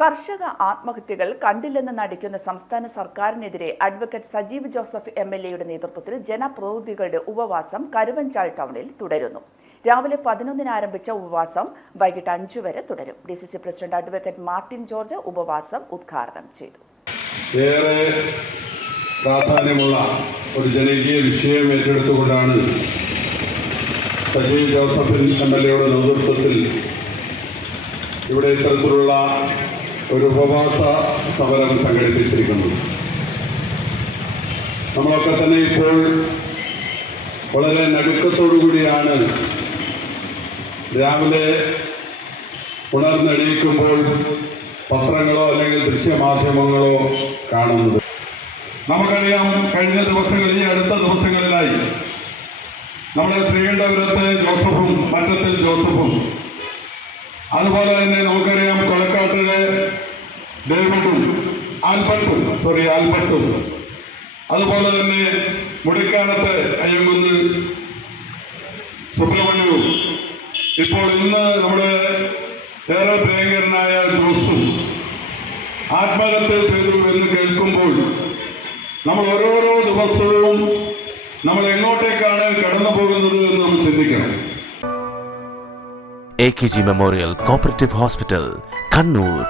കർഷക ആത്മഹത്യകൾ കണ്ടില്ലെന്ന് നടിക്കുന്ന സംസ്ഥാന സർക്കാരിനെതിരെ advocate Sajeev Joseph M L എയുടെ നേതൃത്വത്തിൽ ജനപ്രതിനിധികളുടെ ഉപവാസം കരുവഞ്ചാൽ ടൗണിൽ തുടരുന്നു. രാവിലെ പതിനൊന്നിന് ആരംഭിച്ച ഉപവാസം വൈകിട്ട് അഞ്ചു വരെ തുടരും. D C C president advocate Martin George ഉപവാസം ഉദ്ഘാടനം ചെയ്തു. ഏറെ പ്രാധാന്യമുള്ള ഒരു ജനകീയ വിഷയം ഏറ്റെടുത്തുകൊണ്ടാണ് സജീവ് ജോസഫിൻ എം എൽ എയുടെ നേതൃത്വത്തിൽ ഇവിടെ ഇത്തരത്തിലുള്ള ഒരു ഉപവാസ സമരം സംഘടിപ്പിച്ചിരിക്കുന്നത് നമ്മളൊക്കെ തന്നെ ഇപ്പോൾ വളരെ നടുക്കത്തോടു കൂടിയാണ് രാവിലെ ഉണർന്നെണീക്കുമ്പോൾ പത്രങ്ങളോ അല്ലെങ്കിൽ ദൃശ്യമാധ്യമങ്ങളോ കാണുന്നത്. നമുക്കറിയാം കഴിഞ്ഞ ദിവസങ്ങളിൽ ഈ അടുത്ത ദിവസങ്ങളിലായി. നമ്മുടെ ശ്രീകണ്ഠപുരത്ത് ജോസഫും മറ്റത്തിൽ ജോസഫും. അതുപോലെ തന്നെ നമുക്കറിയാം കൊളക്കാട്ടിലെ ഡേവിഡും ആൽബർട്ടും സോറി ആൽബർട്ടും. അതുപോലെ തന്നെ മുടിക്കാനത്ത് അയ്യങ്കുന്ന് സുബ്രഹ്മണ്യവും. ഇപ്പോൾ ഇന്ന് നമ്മുടെ ഏറെ പ്രിയങ്കരനായ ജോസും ആത്മഹത്യ ചെയ്തു എന്ന് കേൾക്കുമ്പോൾ നമ്മൾ ഓരോരോ ദിവസവും നമ്മൾ എങ്ങോട്ടേക്കാണ് കടന്നു പോകുന്നത് എന്ന് നമ്മൾ ചിന്തിക്കണം. A K G memorial cooperative hospital Kannur